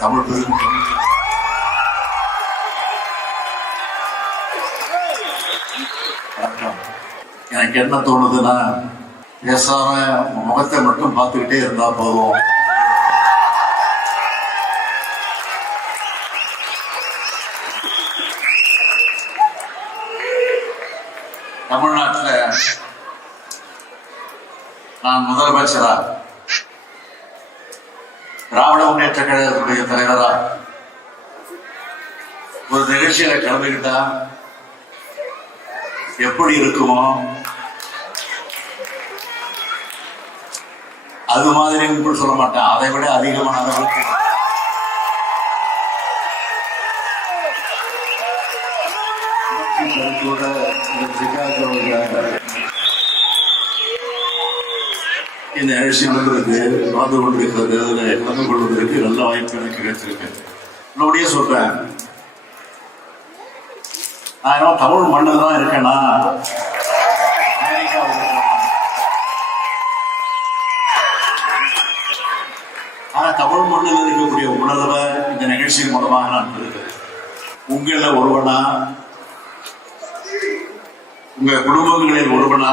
தமிழ் பெரும் எனக்கு என்ன தோணுதுன்னா பேசாம முகத்தை மட்டும் பார்த்துக்கிட்டே இருந்தா போதும். தமிழ்நாட்டுல நான் முதலமைச்சரா? முன்னேற்ற கழகத்துடைய தலைவரா ஒரு நிகழ்ச்சியில கலந்துக்கிட்டா எப்படி இருக்குமோ அது மாதிரி கூட சொல்ல மாட்டேன் அதை விட அதிகமான அளவுக்கு கருத்தோட இந்த நிகழ்ச்சி நடந்திருக்கு கலந்து கொண்டிருக்கிறது அதில் கலந்து கொள்வதற்கு நல்ல வாய்ப்பு எனக்கு கிடைச்சிருக்கு. இன்னொடியே சொல்றேன். நான் என்ன தமிழ் மண்ணில் தான் இருக்கேனா? அமெரிக்காவில் ஆனா தமிழ் மண்ணில் இருக்கக்கூடிய உணர்வை இந்த நிகழ்ச்சியின் மூலமாக நான் பெறுகிறேன். உங்களில் ஒருவனா? உங்க குடும்பங்களில் ஒருவனா?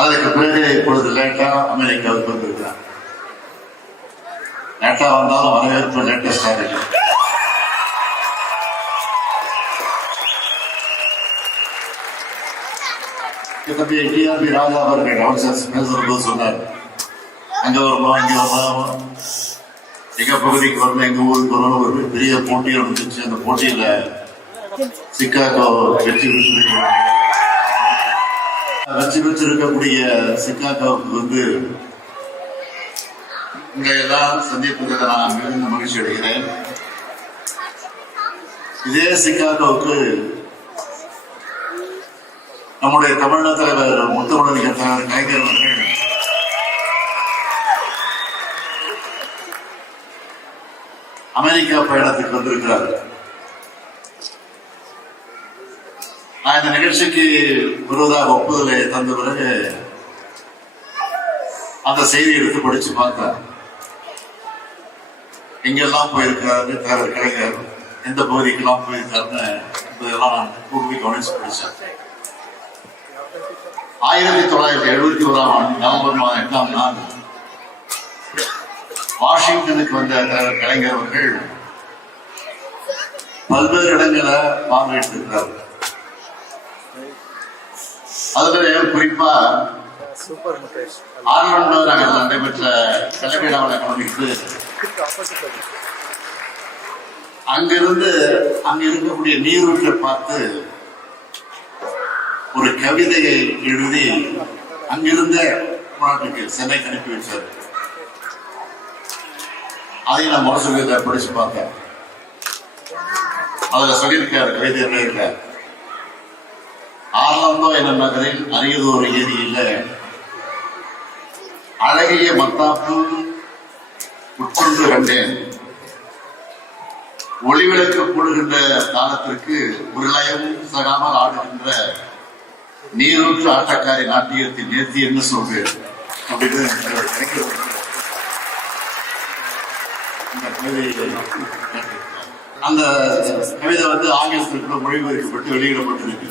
அதற்கு பிறகு இப்பொழுது லேட்டா அமெரிக்காவுக்கு வந்திருக்கிறார் லேட்டா வந்தாலும் வரவேற்பு லேட்டஸ்டா இருக்கு பத்தி டிஆர்பி ராஜா அவர்கள் கவுன்சிலர்ஸ் பேசும்போது சொன்னார். அங்க வரணும் இங்க வரணும் எங்க பகுதிக்கு வரணும் எங்க ஊருக்கு வரணும் ஒரு பெரிய போட்டி நடந்துச்சு அந்த போட்டியில சிக்காகோ வெற்றி பெற்றிருக்கிறார். வெற்றி பெற்றிருக்கக்கூடிய சிக்காகோவுக்கு வந்து உங்களை எல்லாம் சந்திப்பதில் நான் மிகுந்த மகிழ்ச்சி அடைகிறேன். இதே சிக்காகோவுக்கு நம்முடைய தமிழக தலைவர் முத்தமிழர் தலைவர் கலைஞர் அவர்கள் அமெரிக்கா பயணத்துக்கு வந்திருக்கிறார்கள் நான் இந்த நிகழ்ச்சிக்கு வருவதாக ஒப்புதலை தந்த பிறகு அந்த செய்தி எடுத்து படிச்சு பார்த்தேன் எங்கெல்லாம் போயிருக்காரு தலைவர் கலைஞர் எந்த பகுதிக்கெல்லாம் போயிருக்காருன்னு இதெல்லாம் நான் கூர்வி கவனிச்சு படிச்சேன். ஆயிரத்தி தொள்ளாயிரத்தி எழுபத்தி ஓராம் ஆண்டு நவம்பர் மாதம் எட்டாம் நாள் வாஷிங்டனுக்கு வந்த தலைவர் கலைஞர் அவர்கள் பல்வேறு இடங்களை பார்வையிட்டிருக்கிறார். அதுல குறிப்பா நகரில் நடைபெற்ற கலைவிழாவில் கலந்துக்கிட்டு அங்கிருந்து அங்க இருக்கக்கூடிய நீரூற்றை பார்த்து ஒரு கவிதையை எழுதி அங்கிருந்த நாட்டுக்கு சென்னைக்கு அனுப்பி வச்சார் அதையும் நான் முரசுகத்தை படிச்சு பார்த்தேன் அதுல சொல்லியிருக்காரு கவிதை என்ன இல்ல ஆர்லாண்டோ என்ற நகரில் அரியதோர் இல்லை. அழகிய மத்தாப்பு உட்கொண்டு கண்டேன். ஒளிவிளக்கு போடுகின்ற காலத்திற்கு ஒரு சகாமல் ஆடுகின்ற நீரூற்று ஆட்டக்காரி நாட்டியத்தின் நேர்த்தி என்ன சொல்வேன்? அப்படின்னு அந்த கவிதை வந்து ஆங்கிலத்திற்கு மொழிபெயர்க்கப்பட்டு வெளியிடப்பட்டிருக்கு.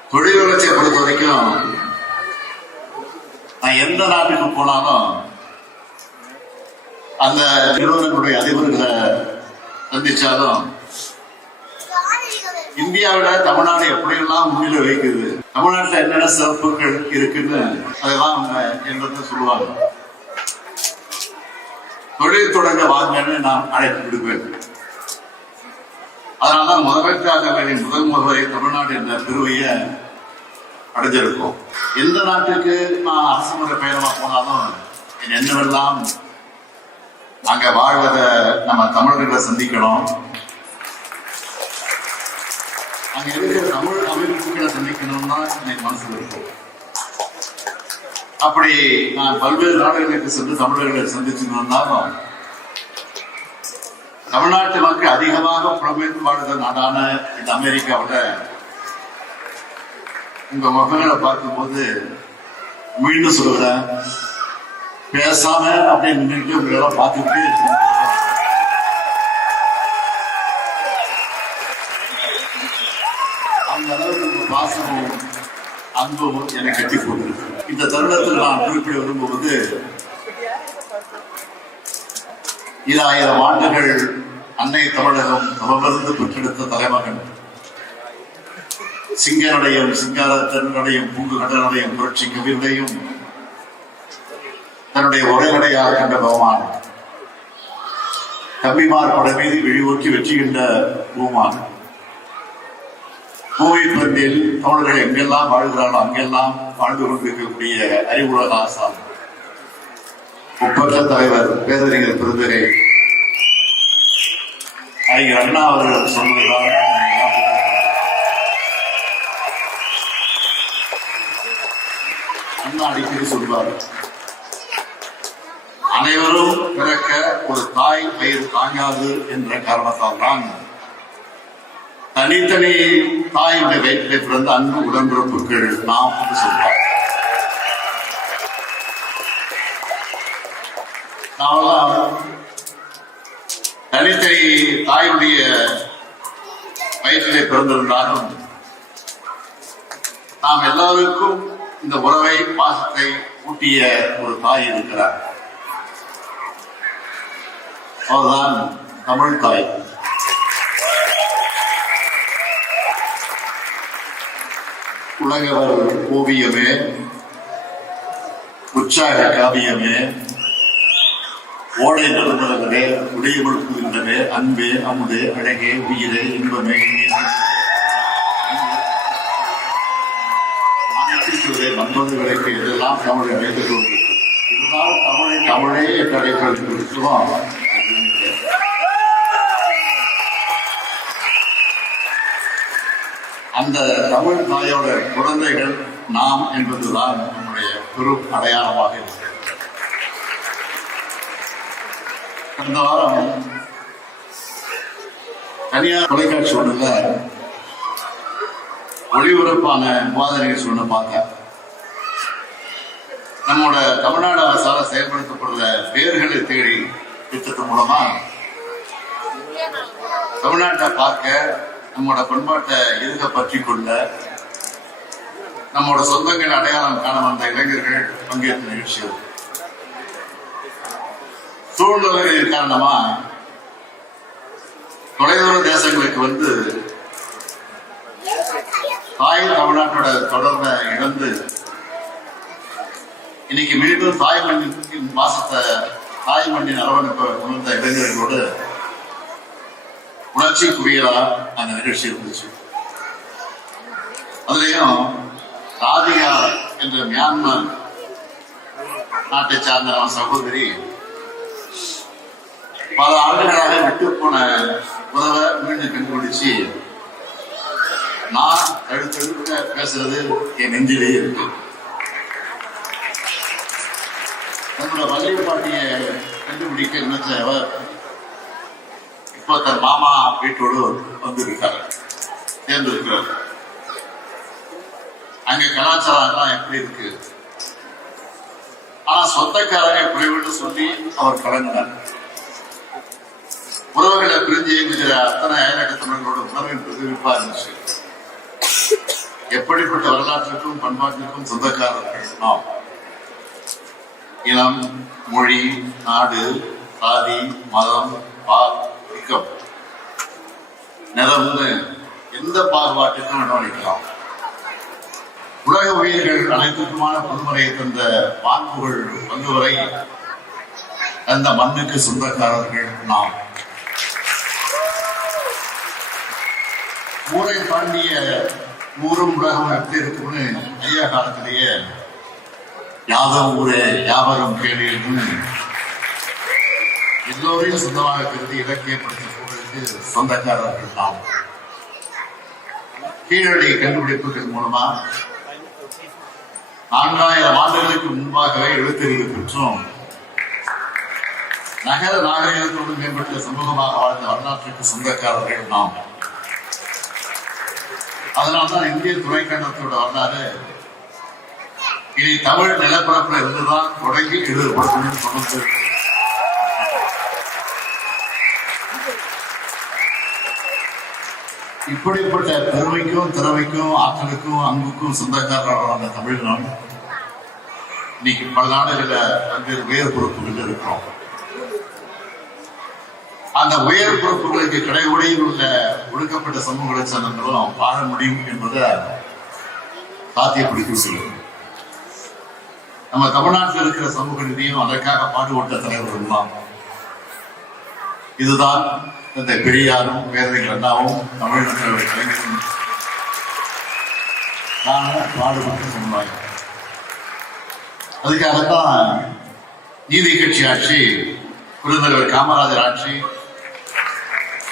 தொழில் வளர்ச்சியை பொறுத்த வரைக்கும் நான் எந்த நாட்டுக்கு போனாலும் அந்த நிறுவனங்களுடைய அதிபர்களை சந்திச்சாலும் இந்தியாவில தமிழ்நாடு எப்படியெல்லாம் முன்னிலை வைக்குது தமிழ்நாட்டில் என்னென்ன சிறப்புகள் இருக்குன்னு அதெல்லாம் அவங்க என்கிட்ட சொல்லுவாங்க. தொழில் தொடங்க வாங்கன்னு நான் அழைத்து விடுவேன். அதனாலதான் முதலமைச்சர்களின் முதல் முறை தமிழ்நாடு என்ற பெருவைய அடைஞ்சிருக்கும். எந்த நாட்டுக்கு நான் அரசு முறை போனாலும் என் எண்ணமெல்லாம் அங்க வாழ்வத நம்ம தமிழர்களை சந்திக்கணும். அங்க இருக்கிற தமிழ் அமைப்புகளை சந்திக்கணும்னா எனக்கு மனசுல இருக்கும். அப்படி நான் பல்வேறு நாடுகளுக்கு சென்று தமிழர்களை சந்திச்சு வந்தாலும் தமிழ்நாட்டு மக்கள் அதிகமாக புலம்பெயர்ந்து வாழ்கிற நாடான இந்த அமெரிக்காவோட உங்க முகங்களை பார்க்கும்போது மீண்டும் சொல்லுறேன். பேசாம அப்படியே நின்றுட்டு உங்களை பார்த்துக்கிட்டே பார்த்துட்டு அந்த அளவுக்கு உங்க பாசமும் அன்பும் என்னை கட்டி போட்டிருக்கு. இந்த தருணத்தில் நான் குறிப்பிட விரும்புவது ஆயிரம் ஆண்டுகள் அன்னை தமிழகம் தவமிருந்து பெற்றெடுத்த தலைமகன். சிங்கனடையும் சிங்கார தென்னடையும் பூங்கு கடனுடையும் புரட்சி கவிதையும் தன்னுடைய உரைநடையாக கண்ட பகவான் தம்பிமார் படம் மீது விழிவோக்கி வெற்றி பூமான். பூமி பந்தில் தமிழர்கள் எங்கெல்லாம் வாழ்கிறாரோ அங்கெல்லாம் வாழ்ந்து கொண்டிருக்கக்கூடிய அறிவுலக ஆசான். முப்பட்ட தலைவர் பேரறிஞர் பெருந்தகை. அறிஞர் அண்ணா அவர்கள் சொன்னதுதான் அண்ணா அடிக்கடி சொல்வார் அனைவரும் பிறக்க ஒரு தாய் வயிறு தாங்காது என்ற காரணத்தால் தான் தனித்தனி தாயுடைய வயிற்றிலே பிறந்த அன்பு உடன்பிறப்புகள் நாம் என்று சொல்வார் நாமெல்லாம் தனித்தை தாயுடைய வயிற்றிலே பிறந்திருந்தாலும் நாம் எல்லோருக்கும் இந்த உறவை பாசத்தை ஊட்டிய ஒரு தாய் இருக்கிறார். அவர்தான் தமிழ் தாய். உலகவர் ஓவியமே உற்சாக காவியமே ஓடை நடுமரங்களே உடையவழுக்குகின்றனே அன்பே அமுதே அழகே உயிரே இன்பமே. நண்பர்களுக்கு மன்பதுகளுக்கு இதெல்லாம் தமிழை அழைத்துக் கொண்டு தமிழை தமிழே என்று அழைப்பதற்கு விருத்துவம் அந்த தமிழ் தாயோட குழந்தைகள் நாம் என்பதுதான் நம்முடைய பெரும் அடையாளமாக இருக்கிறது. கடந்த வாரம் தனியார் தொலைக்காட்சி ஒன்றுல ஒளிபரப்பான விவாத நிகழ்ச்சி ஒன்று பார்த்தேன் நம்மோட தமிழ்நாடு அரசால் செயல்படுத்தப்படுற வேர்களை தேடி திட்டத்தின் மூலமா தமிழ்நாட்டை பார்க்க நம்மோட பண்பாட்டை எதுக பற்றி கொள்ள நம்மோட சொந்தங்கள் அடையாளம் காண வந்த இளைஞர்கள் பங்கேற்ற நிகழ்ச்சி சூழ்நிலைகளின் காரணமா தொலைதூர தேசங்களுக்கு வந்து தாய் தமிழ்நாட்டோட தொடர்பை இழந்து இன்னைக்கு மீண்டும் தாய் மண்ணின் மாசத்தை தாய் மண்ணின் அரவணைப்பை உணர்ந்த இளைஞர்களோடு உணர்ச்சி குவியலா அந்த நிகழ்ச்சி இருந்துச்சு. அதுலயும் ராதிகா என்ற மியான்மர் நாட்டை சார்ந்த சகோதரி பல ஆண்டுகளாக விட்டு போன உறவை மீண்டும் கண்டுபிடிச்சு நான் அடுத்தடுத்த பேசுறது என் நெஞ்சிலே இருக்கு. நம்மளோட வள்ளிய பாட்டியை கண்டுபிடிக்க நினைச்ச அவர் இப்போ தன் மாமா வீட்டோடு வந்திருக்கார் சேர்ந்திருக்கிறார். அங்க கலாச்சாரம் எல்லாம் எப்படி இருக்கு? ஆனா சொந்தக்காரங்க குறைவுன்னு சொல்லி அவர் கலந்தார். உறவுகளை பிரிஞ்சு இயங்குகிற அத்தனை அயலகத்தவர்களோட உணர்வின் பிரதிபலிப்பா இருந்துச்சு. எப்படிப்பட்ட வரலாற்றுக்கும் பண்பாட்டிற்கும் சொந்தக்காரர்கள்? நாம் இனம் மொழி நாடு சாதி மதம் பாக்கம் நிறம்னு எந்த பாகுபாட்டுக்கும் இடமளிக்கலாம் உலக உயிர்கள் அனைத்துக்குமான பன்முறையை தந்த வான்புகள் வந்தவரை அந்த மண்ணுக்கு சொந்தக்காரர்கள். நாம் ஊரை தாண்டிய ஊரும் உலகம் எப்படி இருக்கும்னு ஐயா காலத்திலேயே யாதம் ஊரே யாவரும் கேள்வின்னு எல்லோரையும் சொந்தமாக கருதி இலக்கியப்படுத்தி போவதற்கு சொந்தக்காரர்கள் தான் கீழடி கண்டுபிடிப்புகள் மூலமா நான்காயிரம் ஆண்டுகளுக்கு முன்பாகவே எழுத்தறிவு பெற்றோம். நகர நாகரிகத்தோடு மேம்பட்ட சமூகமாக வாழ்ந்த வரலாற்றுக்கு சொந்தக்காரர்கள் நாம் அதனால்தான் இந்திய துணைக்கண்டத்தோட வரலாறு இனி தமிழ் நிலப்பரப்புல இருந்துதான் தொடங்கி எழுதப்படணும்னு சொன்னது இப்படிப்பட்ட பெருமைக்கும் திறமைக்கும் ஆற்றலுக்கும் அங்குக்கும் சொந்தக்காரரான தமிழ்நாடு இன்னைக்கு பல நாடுகளில் பல்வேறு உயர் பொறுப்புகள் இருக்கிறோம். அந்த உயர் பொறுப்புகளுக்கு கடைவுடையில் உள்ள ஒடுக்கப்பட்ட சமூக சங்கங்களும் வாழ முடியும் என்பதை சாத்தியப்படுத்தி விட்டுள்ளது நம்ம தமிழ்நாட்டில் இருக்கிற சமூக நிதியும் அதற்காக பாடுபட்ட தலைவர்கள் தான் இதுதான் இந்த பெரியாரும் பேரறிஞர் அண்ணாவும் தமிழ்நாட்டில் கலைஞரும். பாடுபட்ட சமுதாயம். அதுக்காகத்தான் நீதி கட்சி ஆட்சி பெருந்தலைவர் காமராஜர் ஆட்சி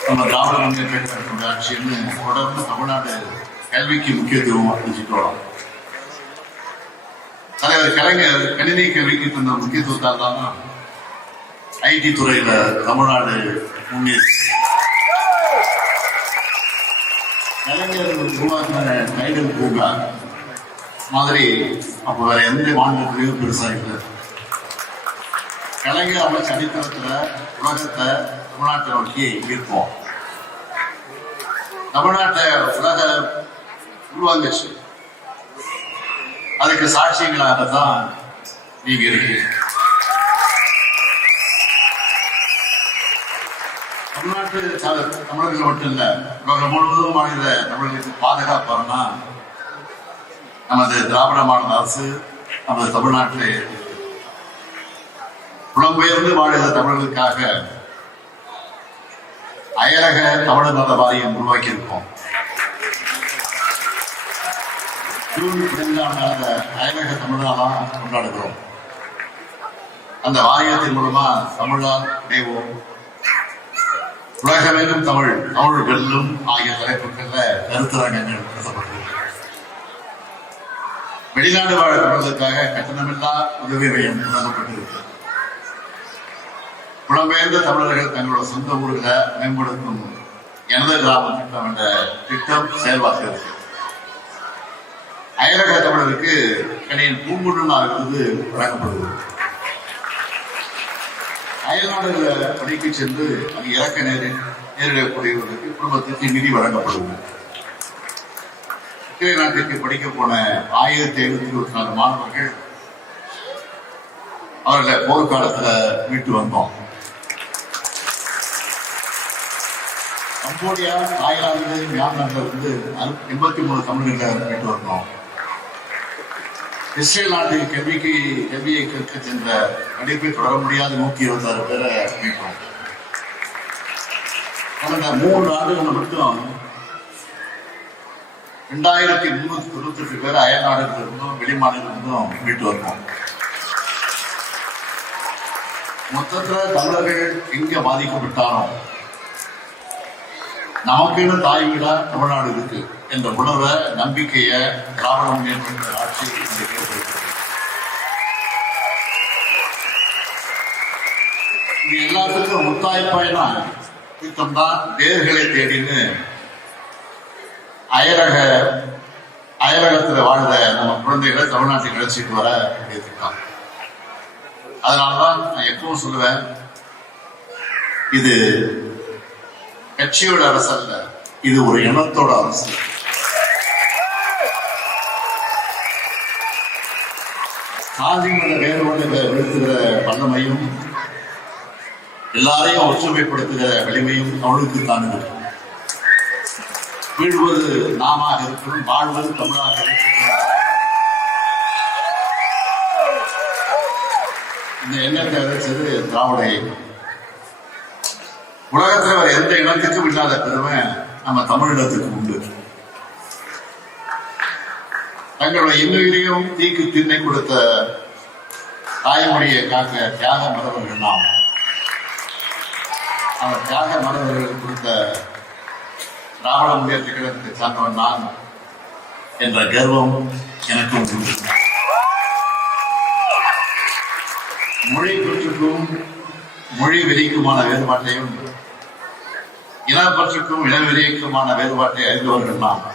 நம்ம திராவிட முன்னேற்ற கழகத்தோட ஆட்சின்னு தொடர்ந்து தமிழ்நாடு கல்விக்கு முக்கியத்துவம் அளிச்சுட்டு வரோம் தலைவர் கலைஞர் கணினி கல்விக்கு தந்த முக்கியத்துவத்தால் தான் ஐடி துறையில தமிழ்நாடு முன்னேறி. கலைஞர் உருவாக்கின கைடல் பூங்கா மாதிரி அப்ப வேற எந்த மாநிலத்திலையும் பெருசா இல்லை. கலைஞர் அமைச்ச அடித்தளத்துல உலகத்தை தமிழ்நாட்டை நோக்கி ஈர்ப்போம் தமிழ்நாட்டை உலக உருவாங்கச்சு அதுக்கு சாட்சியங்களாக தான் நீங்க இருக்கீங்க தமிழ்நாட்டு தமிழர்கள் மட்டும் இல்ல உலகம் முழுவதும் மாநில தமிழர்களுக்கு பாதுகாப்பாருன்னா நமது திராவிட மாநில அரசு நமது தமிழ்நாட்டில் புலம்பெயர்ந்து வாழ்கிற தமிழர்களுக்காக அயலக தமிழர் நல வாரியம் உருவாக்கி இருக்கோம் ஜூன் அயலக தமிழ்நாளா கொண்டாடுகிறோம். அந்த வாரியத்தின் மூலமா தமிழால் இணைவோம் உலகமெல்லும் தமிழ் தமிழ் வெல்லும் ஆகிய தலைப்புகள்ல கருத்தரங்கங்கள் நடத்தப்பட்டிருக்கு வெளிநாடு வாழ் தமிழர்களுக்காக கட்டணமில்லா உதவி மையம் தொடங்கப்பட்டிருக்கு புலம்பெயர்ந்த தமிழர்கள் தங்களோட சொந்த ஊர்களை மேம்படுத்தும் எனது கிராம திட்டம் என்ற திட்டம் செயல்பாட்டில் அயலக தமிழருக்கு கணியன் பூங்குழல் இருந்து வழங்கப்படுகிறது. அயல்நாடுகளை பணிக்கு சென்று அங்கு இறக்க நேரி நேரிடக்கூடியவர்களுக்கு குடும்பத்திற்கு நிதி வழங்கப்படுகிறது. உக்ரைன் நாட்டிற்கு படிக்க போன ஆயிரத்தி ஐநூத்தி இருபத்தி நாலு மாணவர்கள் அவர்களை போர்க்காலத்துல மீட்டு வந்தோம். கம்போடியா தாய்லாந்து மியான்மர்ல இருந்து எண்பத்தி மூணு தமிழர்களை மீட்டு வந்தோம். இஸ்ரேல் நாட்டில் கல்விக்கு கல்வியை கற்க சென்ற படிப்பை தொடர முடியாத நூத்தி இருபத்தாறு பேரை மீட்டோம். கடந்த மூன்று ஆண்டுகள் மட்டும் ரெண்டாயிரத்தி முன்னூத்தி தொண்ணூத்தி எட்டு பேர் அயல் நாடுகள் இருந்தும் வெளிமாநிலம் இருந்தும் மீட்டு வருவோம் மொத்தத்துல தமிழர்கள் எங்க பாதிக்கப்பட்டாலும் நமக்குன்னு தாய்களா தமிழ்நாடு இருக்கு என்ற உணர்வை நம்பிக்கைய திராவிட முன்னேற்ற ஆட்சி இது எல்லாத்துக்கும் முத்தாய்ப்பாயினா திட்டம் தான் வேர்களை தேடின்னு அயலக அயலகத்துல வாழ்ற நம்ம குழந்தைகளை தமிழ்நாட்டுக்கு அழைச்சிட்டு வர வேண்டிய திட்டம் அதனாலதான் நான் எப்பவும் சொல்லுவேன் இது கட்சியோட அரசு அல்ல இது ஒரு இனத்தோட அரசு. சாதி மத வேறுபாடுகளை வீழ்த்துகிற வல்லமையும் எல்லாரையும் ஒற்றுமைப்படுத்துகிற வலிமையும் அவளுக்கு தான் இருக்கு வீழ்வது நாமாக இருக்கிறோம் வாழ்வது தமிழாக இருக்கிறோம் இந்த எண்ணத்தை அழைச்சது திராவிட இயக்கம். உலகத்துல வேற எந்த இனத்துக்கும் இல்லாத பெருமை நம்ம தமிழினத்துக்கு உண்டு. தங்களுடைய இன்னுயிரையும் தீக்கு திண்ணை கொடுத்த தாய்மொழியை காக்க தியாக மறவர்கள் நாம். அவர் தியாக மறவர்கள் கொடுத்த திராவிட முன்னேற்ற கழகத்தை சார்ந்தவன் நான் என்ற கர்வம் எனக்கும் உண்டு. மொழி பற்றுக்கும் மொழி வெளிக்குமான வேறுபாட்டையும் இனப்பற்றுக்கும் இனவெறியக்குமான வேறுபாட்டை அறிந்தவர்கள் நாம்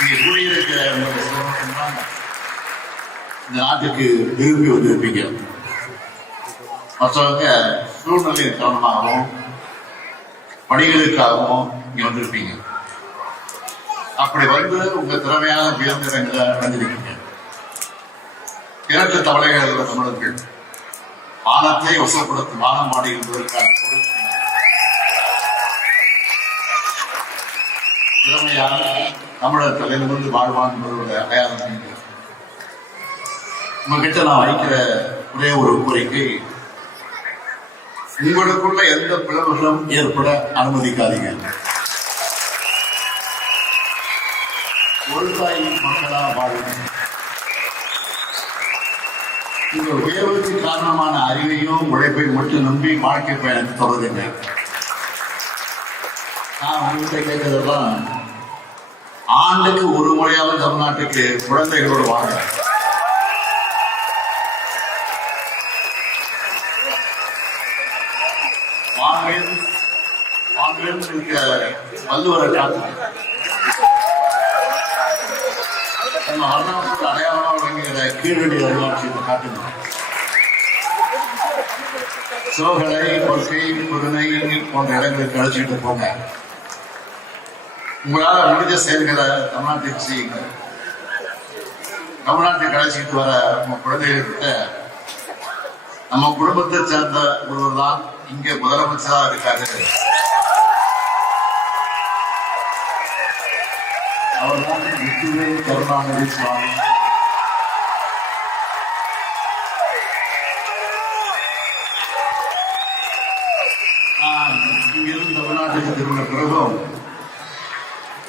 இங்கே கூடியிருக்கிற இந்த நாட்டுக்கு விரும்பி வந்திருப்பீங்க. மற்றவங்க சூழ்நிலை காரணமாகவும் பணிகளுக்காகவும் இங்க வந்திருப்பீங்க. அப்படி வந்து உங்க திறமையான உயர்ந்திடங்களை அடைஞ்சிருக்கீங்க இரண்டு தவளைகள் தமிழர்கள் வானத்தை வசப்படுத்தும் வானம் பாடி என்பதற்கான திறமையாக திறமையான தமிழர் தலையிலிருந்து வாழ்வான் என்பதோட அடையாளம் நீங்க. உங்ககிட்ட நான் வைக்கிற ஒரே ஒரு கோரிக்கை உங்களுக்குள்ள எந்த பிளவுகளும் ஏற்பட அனுமதிக்காதீங்க. ஒரு மக்களா வாழும் உங்கள் உயர்வுக்கு காரணமான அறிவையும் உழைப்பை மட்டும் நம்பி வாழ்க்கை பயணத்தை தொடருங்க நான் உங்கள்கிட்ட கேட்கறதெல்லாம் ஆண்டுக்கு ஒரு முறையாவது தமிழ்நாட்டுக்கு குழந்தைகளோடு வாங்க. வாங்கவேன். வாங்கவேன் வள்ளுவரை நம்ம வரலாற்று அடையாளமாக விளங்குகிற கீழடி வரலாற்றை காட்டுங்க சிவகலை கொள்கை பொருணை போன்ற இடங்களுக்கு அழைச்சிட்டு போங்க. உங்களால் முடிஞ்ச செயல்களை தமிழ்நாட்டுக்கு செய்யுங்க தமிழ்நாட்டுக்கு அழைச்சிட்டு வர நம்ம குழந்தைகள்கிட்ட நம்ம குடும்பத்தை சேர்ந்த ஒருவர் தான் இங்க முதலமைச்சராக இருக்காரு. அவர்தான் தான் கருணாநிதி சுவாமி நான் இங்கிருந்து தமிழ்நாட்டுக்கு திரும்பின பிறகும்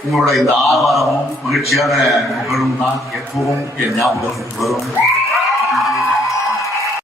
உங்களோட இந்த ஆதாரமும் மகிழ்ச்சியான புகழும் தான் எப்பவும் என் ஞாபகத்துக்கு வரும்.